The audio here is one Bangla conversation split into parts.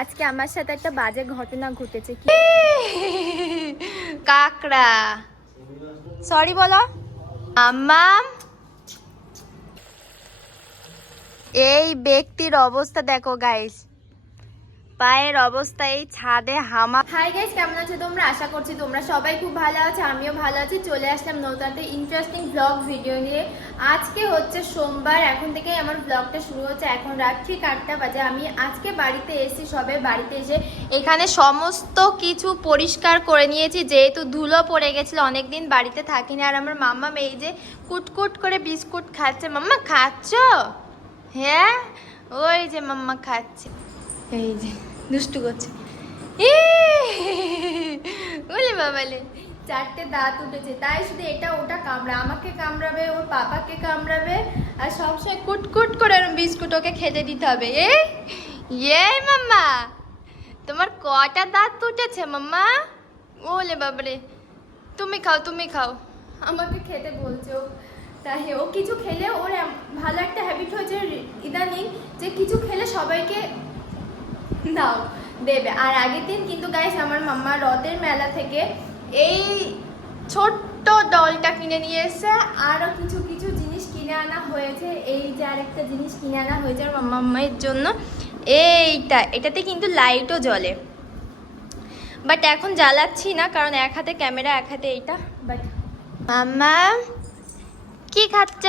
আজকে আমার সাথে একটা বাজে ঘটনা ঘটেছে। কি কাকড়া, সরি বলো আম্মাম। এই ব্যক্তির অবস্থা দেখো গাইস, পায়ের অবস্থা এই ছাদে হামা। হাই গাইস, কেমন আছো তোমরা? আশা করছি তোমরা সবাই খুব ভালো আছো, আমিও ভালো আছি। চলে আসলাম নতুন একটা ইন্টারেস্টিং ব্লগ ভিডিও নিয়ে। আজকে হচ্ছে সোমবার, এখন থেকে আমার ব্লগটা শুরু হচ্ছে। এখন রাত্রি 8টা বাজে। আমি আজকে বাড়িতে এসেছি, সবে বাড়িতে এসে এখানে সমস্ত কিছু পরিষ্কার করে নিয়েছি, যেহেতু ধুলো পড়ে গেছিলো, অনেকদিন বাড়িতে থাকিনি। আর আমার মাম্মা এই যে কুটকুট করে বিস্কুট খাচ্ছে। মাম্মা খাচ্ছ? হ্যাঁ, ওই যে মাম্মা খাচ্ছে, এই যে দুষ্টু করছে। বলে বাবালে 4টে দাঁত উঠেছে, তাই শুধু এটা ওটা কামড়া, আমাকে কামড়াবে, ওর পাপাকে কামড়াবে, আর সবসময় কুটকুট করে বিস্কুট ওকে খেতে দিতে হবে। এই মাম্মা, তোমার কটা দাঁত উঠেছে মাম্মা? ওলে বাবারে, তুমি খাও তুমি খাও, আমাকে খেতে বলছে ও। তাই ও কিছু খেলে ওর ভালো একটা হ্যাবিট হয়েছে ইদানিং, যে কিছু খেলে সবাইকে দাও দেবে। আর আগের দিন কিন্তু গাইস আমার মাম্মা রথের মেলা থেকে এই ছোট্ট ডলটা কিনে নিয়ে এসেছে, আরও কিছু কিছু জিনিস কিনে আনা হয়েছে। এই যে আরেকটা জিনিস কিনে আনা হয়েছে আমার মাম্মার জন্য, এটাতে কিন্তু লাইটও জ্বলে, বাট এখন জ্বালাচ্ছি না, কারণ এক হাতে ক্যামেরা এক হাতে এইটা। বাট মাম্মা কি খাচ্ছ?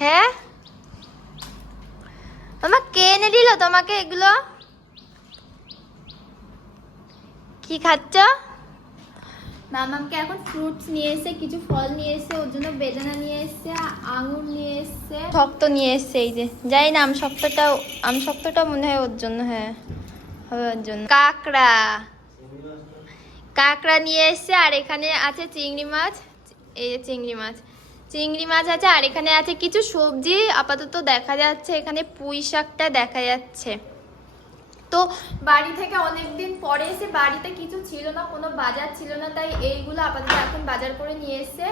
হ্যাঁ মামা, কে এনে দিল তোমাকে এগুলো? কি খাচ্ছ? মামাকে এখন ফ্রুটস নিয়ে এসে, কিছু ফল নিয়ে এসে, ওর জন্য বেদানা নিয়ে এসছে, আঙুর নিয়ে এসছে, শক্ত নিয়ে এসছে। এই যে যাই না, আম শক্তটা মনে হয় ওর জন্য, হ্যাঁ হবে ওর জন্য। কাঁকড়া নিয়ে এসছে, আর এখানে আছে চিংড়ি মাছ। এই যে চিংড়ি মাছ আছে, আর এখানে আছে কিছু সবজি আপাতত দেখা যাচ্ছে। এখানে পুঁই শাকটা দেখা যাচ্ছে। তো বাড়ি থেকে অনেকদিন পরে এসে বাড়িতে কিছু ছিল না, কোনো বাজার ছিল না, তাই এইগুলো আপাতত এখন বাজার করে নিয়ে এসছে।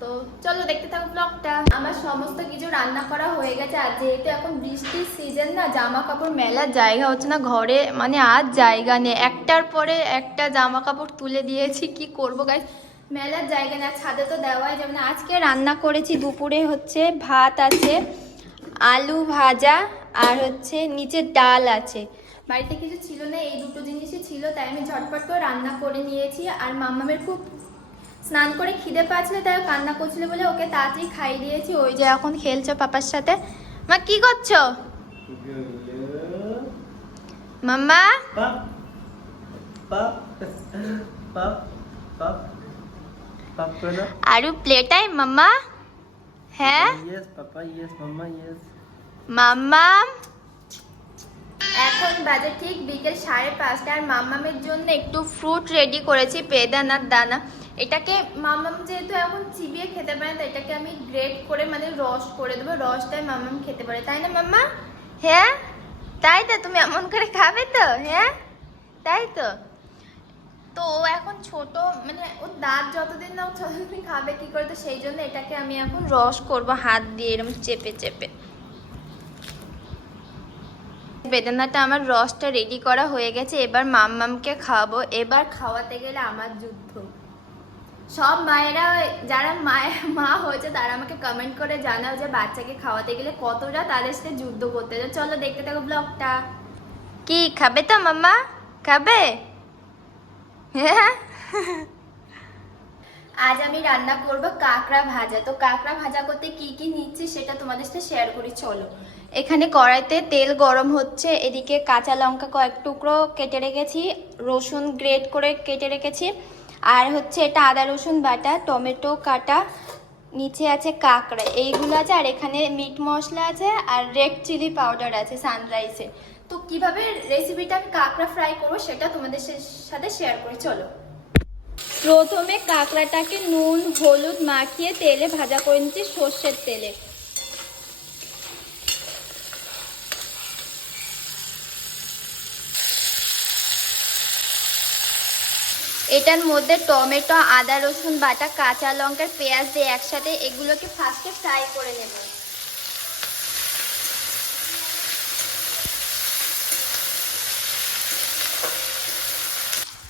তো চলো দেখতে থাকো ব্লগটা। আমার সমস্ত কিছু রান্না করা হয়ে গেছে। আর যেহেতু এখন বৃষ্টির সিজন না, জামা কাপড় মেলার জায়গা হচ্ছে না ঘরে, মানে আর জায়গা নেই। একটার পরে একটা জামা কাপড় তুলে দিয়েছি, কি করবো গাইস, মেলার জায়গা না, ছাদে তো দেওয়াই যাবে না। আজকে রান্না করেছি দুপুরে হচ্ছে ভাত আছে, আলু ভাজা, আর হচ্ছে নিচে ডাল আছে। বাড়িতে কিছু ছিল না, এই দুটো জিনিসই ছিল, তাই আমি ঝটপট করে রান্না করে নিয়েছি। আর মাম্মামের খুব স্নান করে খিদে পাচ্ছিল, তাই কান্না করছিল বলে ওকে তাড়াতাড়ি খাইয়ে দিয়েছি। ওই যে এখন খেলছো পাপার সাথে। মা কি করছো মাম্মা? আরু প্লে টাইম মাম্মা? হ্যাঁ মাম্মা, এখন বাজে ঠিক বিকেল 5:30। আর মাম্মামের জন্য একটু ফ্রুট রেডি করেছি, বেদানার দানা। এটাকে মাম্মাম যেহেতু এখন চিবিয়ে খেতে পারে, তো এটাকে আমি গ্রেট করে মানে রস করে দেবো, রসটাই মাম্মাম খেতে পারে, তাই না মাম্মা? হ্যাঁ তাই তো, তুমি এমন করে খাবে তো? হ্যাঁ তাই তো। তো ও এখন ছোট, মানে ওর দাঁত যতদিন না ততদিন খাবে কি করে, তো সেই জন্য এটাকে আমি এখন রস করব হাত দিয়ে এরকম চেপে চেপে। বেদানাটা আমার রসটা রেডি করা হয়ে গেছে, এবার মাম্মামকে খাওয়াবো। এবার খাওয়াতে গেলে আমার যুদ্ধ। সব মায়েরা, যারা মা হয়েছে তারা আমাকে কমেন্ট করে জানাও যে বাচ্চাকে খাওয়াতে গেলে কতটা তাদের সাথে যুদ্ধ করতে যায়। চলো দেখতে থাকো ব্লগটা। কি খাবে তো মাম্মা? খাবে? হ্যাঁ। আজ আমি রান্না করব কাঁকড়া ভাজা। তো কাঁকড়া ভাজা করতে কি কি নিচ্ছি সেটা তোমাদের সাথে শেয়ার করি, চলো। এখানে কড়াইতে তেল গরম হচ্ছে, এদিকে কাঁচা লঙ্কা কয়েক টুকরো কেটে রেখেছি, রসুন গ্রেট করে কেটে রেখেছি, আর হচ্ছে এটা আদা রসুন বাটা, টমেটো কাটা, নিচে আছে কাঁকড়া, এইগুলো আছে। আর এখানে মিট মশলা আছে, আর রেড চিলি পাউডার আছে সানরাইসে। তো কিভাবে রেসিপিটা আমি কাঁকড়া ফ্রাই করবো সেটা তোমাদের সাথে শেয়ার করি, চলো। প্রথমে কাঁকড়াটাকে নুন হলুদ মাখিয়ে তেলে ভাজা করে নিচ্ছি, সর্ষের তেলে। এটার মধ্যে টমেটো, আদা রসুন বাটা, কাঁচা লঙ্কার পেঁয়াজ দিয়ে একসাথে এগুলোকে ফার্স্টে ফ্রাই করে নেব।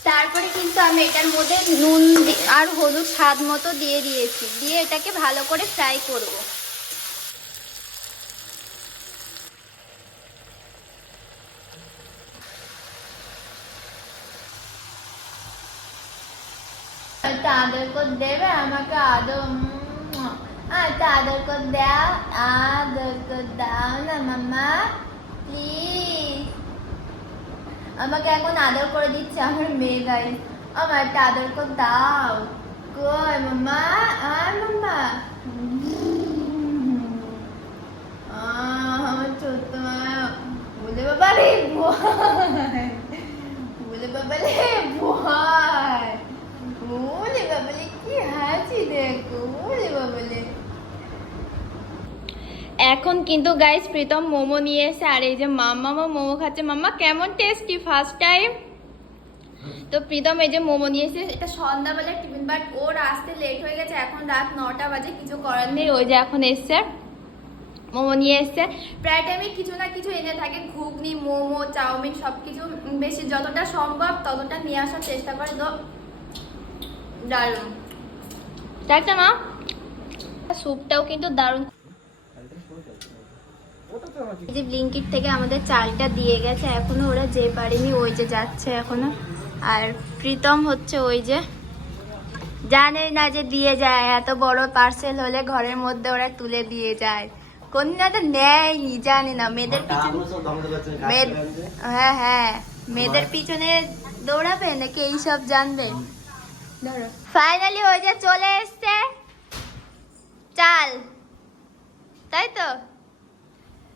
তারপরে কিন্তু আমি এটার মধ্যে নুন আর হলুদ স্বাদ মতো দিয়ে দিয়েছি, দিয়ে এটাকে ভালো করে ফ্রাই করব। আদর করে দেবে আমাকে, আদর আদর করে দাও, আদর করে দাও না মাম্মা প্লিজ। আমাকে এখন আদর করে দিচ্ছে আমার মেয়ে গাই, আমার একটা আদর করে দাও। কই মাম্মা, আর মাম্মা আমার ছোট্ট মা, বলে বাবা রে ভয়, বলে বাবা রে ভয়, বলে বাবলে কি হাসি দেখো, বলে বাবলে। এখন কিন্তু গাইস প্রীতম মোমো নিয়ে এসে, আর এই যে মাম্মা মোমো খাচ্ছে। মাম্মা কেমন টেস্টি ফার্স্ট টাইম? তো প্রীতম এই যে মোমো নিয়ে এসে, এটা সন্ধ্যাবেলা টিফিন, বাট ওর আসতে লেট হয়ে গেছে, এখন রাত 9টা বাজে, কিছু করার নেই। ওই যে এখন এসছে মোমো নিয়ে এসছে। প্রায় টাইমে কিছু না কিছু এনে থাকে, ঘুগনি, মোমো, চাউমিন, সব কিছু বেশি যতটা সম্ভব ততটা নিয়ে আসার চেষ্টা করে। তো দারুণ, তাই তো মা? স্যুপটাও কিন্তু দারুণ। এই যে ব্লিঙ্কিট থেকে আমাদের চালটা দিয়ে গেছে, এখনো ওরা যে পারেনি, ওই যে যাচ্ছে এখনো। আর প্রীতম হচ্ছে ওই যে, জানে না যে দিয়ে যায়, এত বড় পার্সেল হলে ঘরের মধ্যে ওরা তুলে দিয়ে যায়, কোনটা নেয়নি, জানে না। মেয়েদের পিছনে, হ্যাঁ হ্যাঁ, মেয়েদের পিছনে দৌড়াবে নাকি এইসব জানবে। ধরো ফাইনালি ওই যে চলে এসছে চাল, তাই তো।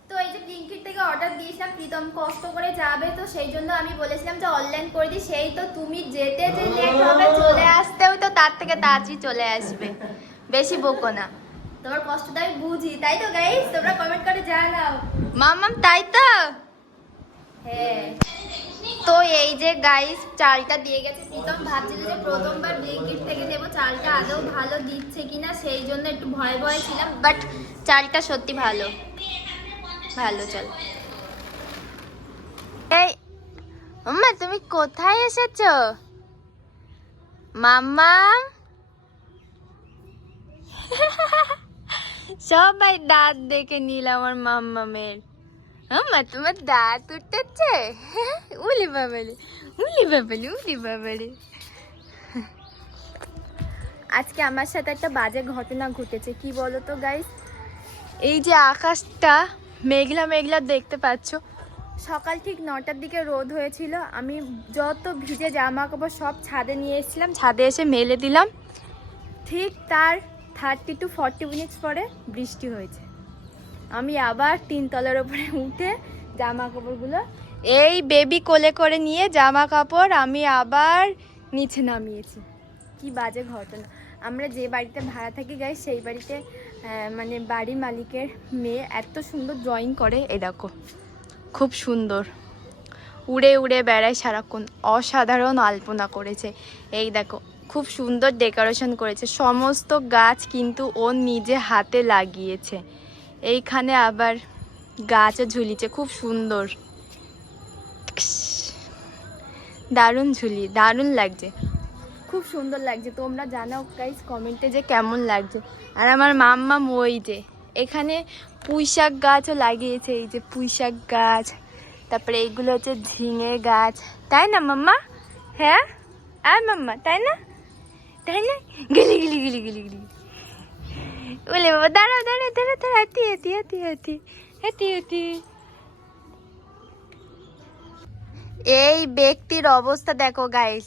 তো এই যে ব্লিঙ্কিট থেকে অর্ডার দিয়েছিলাম, প্রীতম কষ্ট করে যাবে, তো সেই জন্য আমি বলেছিলাম যে অনলাইন করে দিই। সেই তো তুমি যেতে যে লেট হবে, চলে আসতেও তো তার থেকে তাড়াতাড়ি চলে আসবে, বেশি বকো না। তোমার কষ্টটা আমি বুঝি, তাই তো গাইস? তোমরা কমেন্ট করে জানাও মাম্মাম, তাই তো? হ্যাঁ। তো এই যে গাইস চালটা দিয়ে গেছে। প্রীতম ভাবছিল যে প্রথমবার ব্লিঙ্কিট থেকে নেবো, চালটা আদৌ ভালো দিচ্ছে কিনা, সেই জন্য একটু ভয় ভয় ছিলাম, বাট চালটা সত্যি ভালো, ভালো চাল। এই মাম্মা তুমি কোথায় এসেছো? মাম্মা সবাই দাঁত দেখে নিল আমার মাম্মামের। মাম্মা তোমার দাঁত উঠতেছে, উলি বাবালে, উলি বাবালে, উলি বাবালে। আজকে আমার সাথে একটা বাজে ঘটনা ঘটেছে। কি বলো তো গাইস, এই যে আকাশটা মেঘলা মেঘলা দেখতে পাচ্ছ, সকাল ঠিক 9টার দিকে রোদ হয়েছিল। আমি যত ভিজে জামা কাপড় সব ছাদে নিয়ে এসেছিলাম, ছাদে এসে মেলে দিলাম। ঠিক তার 30 to 40 মিনিটস পরে বৃষ্টি হয়েছে। আমি আবার 3 তলার উপরে উঠে জামা কাপড়গুলো এই বেবি কোলে করে নিয়ে জামা কাপড় আমি আবার নিচে নামিয়েছি। কি বাজে ঘটনা। আমরা যে বাড়িতে ভাড়া থাকি গাই, সেই বাড়িতে মানে বাড়ির মালিকের মেয়ে এত সুন্দর ড্রয়িং করে, এই দেখো খুব সুন্দর, উড়ে উড়ে বেড়ায় সারাক্ষণ, অসাধারণ আলপনা করেছে। এই দেখো খুব সুন্দর ডেকোরেশন করেছে, সমস্ত গাছ কিন্তু ও নিজে হাতে লাগিয়েছে। এইখানে আবার গাছও ঝুলিছে, খুব সুন্দর, দারুণ ঝুলি, দারুণ লাগছে, খুব সুন্দর লাগছে। তোমরা জানাও গাইস কমেন্টে যে কেমন লাগছে। আর আমার মাম্মাম ওই যে এখানে পুঁইশাক গাছও লাগিয়েছে, এই যে পুঁইশাক গাছ, তারপরে এইগুলো হচ্ছে ঝিঙে গাছ, তাই না মাম্মা? হ্যাঁ আর মাম্মা, তাই না? তাই না? গিলি গিলি গিলি গিলি গিলি বলে বাবা, দাঁড়াও দাঁড়াও দাঁড়াও দাঁড়াও, হাতি হাতি হাতি হাতি হাতি হাতি। এই ব্যক্তির অবস্থা দেখো গাইস,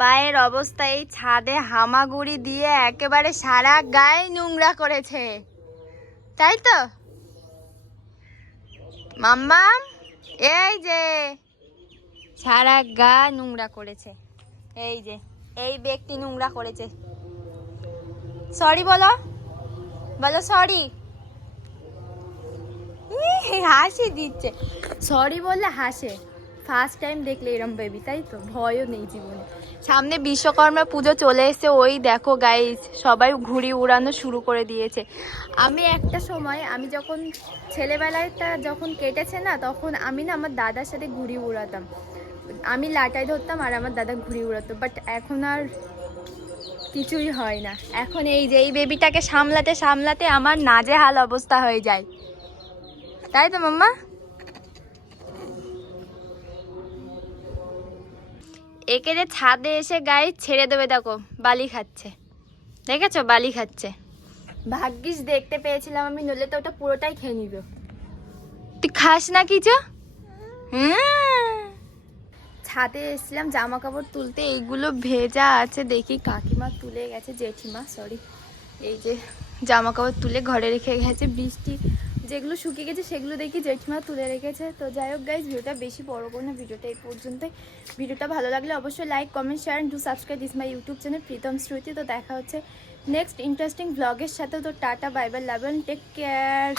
পায়ের অবস্থা, এই ছাদে হামাগুড়ি দিয়ে একেবারে সারা গায়ে নোংরা করেছে, তাই তো মাম্মাম? এই যে সারা গা নোংরা করেছে, এই যে এই ব্যক্তি নোংরা করেছে। সরি বলো, বলো সরি। হাসি দিচ্ছে, সরি বললে হাসে। ফার্স্ট টাইম দেখলে এরম বেবি, তাই তো? ভয়ও নেই জীবনে। সামনে বিশ্বকর্মা পুজো চলে এসেছে, ওই দেখো গাইস সবাই ঘুড়ি উড়ানো শুরু করে দিয়েছে। আমি একটা সময়, আমি যখন ছেলেবেলাটা যখন কেটেছে না, তখন আমি না আমার দাদার সাথে ঘুড়ি উড়াতাম। আমি লাটাই ধরতাম আর আমার দাদা ঘুড়ি উড়াতো, বাট এখন আর কিছুই হয় না। এখন এই যে এই বেবিটাকে সামলাতে সামলাতে আমার নাজেহাল অবস্থা হয়ে যায়, তাই তো মাম্মা? একে যে ছাদে এসে গায়ে ছেড়ে দেবে, দেখো বালি খাচ্ছে, দেখেছো বালি খাচ্ছে। ভাগ্যিস দেখতে পেয়েছিলাম আমি, নইলে তো ওটা পুরোটাই খেয়ে নিব। তুই খাস না কিছু? ছাদে এসেছিলাম জামা কাপড় তুলতে, এইগুলো ভেজা আছে, দেখি কাকিমা তুলে গেছে, জেঠিমা সরি, এই যে জামা কাপড় তুলে ঘরে রেখে গেছে। বৃষ্টি যেগুলো শুকিয়ে গেছে সেগুলো দেখি জেঠিমা তুলে রেখেছে। তো যাই হোক গাইজ, ভিডিওটা বেশি বড় করো না, ভিডিওটা এই পর্যন্তই। ভিডিওটা ভালো লাগলে অবশ্যই like comment share and do subscribe this my YouTube channel Pritam Shruti. তো দেখা হচ্ছে নেক্সট ইন্টারেস্টিং ব্লগের সাথে। তো tata, bye bye, love and take care.